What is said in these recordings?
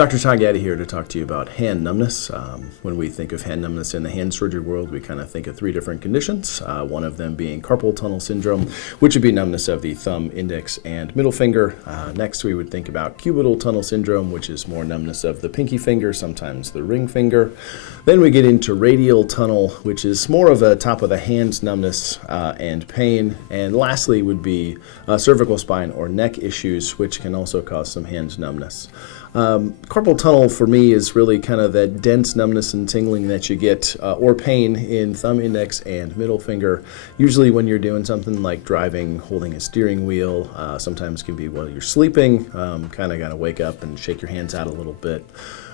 Dr. Todd Gaddie here to talk to you about hand numbness. When we think of hand numbness in the hand surgery world, we kind of think of three different conditions, one of them being carpal tunnel syndrome, which would be numbness of the thumb, index, and middle finger. Next, we would think about cubital tunnel syndrome, which is more numbness of the pinky finger, sometimes the ring finger. Then we get into radial tunnel, which is more of a top of the hand numbness and pain. And lastly would be cervical spine or neck issues, which can also cause some hand numbness. Carpal tunnel for me is really kind of that dense numbness and tingling that you get or pain in thumb, index, and middle finger. Usually when you're doing something like driving, holding a steering wheel, sometimes can be while you're sleeping, kind of got to wake up and shake your hands out a little bit.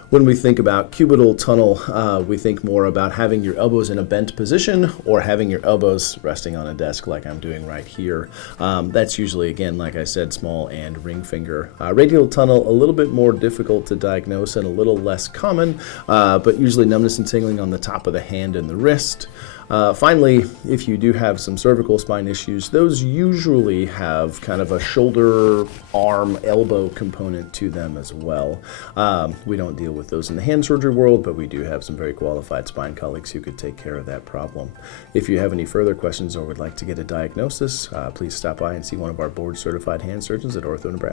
When we think about cubital tunnel, we think more about having your elbows in a bent position or having your elbows resting on a desk like I'm doing right here. That's usually, again, like I said, small and ring finger. Radial tunnel, a little bit more difficult to diagnose and a little less common, but usually numbness and tingling on the top of the hand and the wrist. Finally, if you do have some cervical spine issues, those usually have kind of a shoulder, arm, elbow component to them as well. We don't deal with those in the hand surgery world, but we do have some very qualified spine colleagues who could take care of that problem. If you have any further questions or would like to get a diagnosis, please stop by and see one of our board-certified hand surgeons at Ortho Nebraska.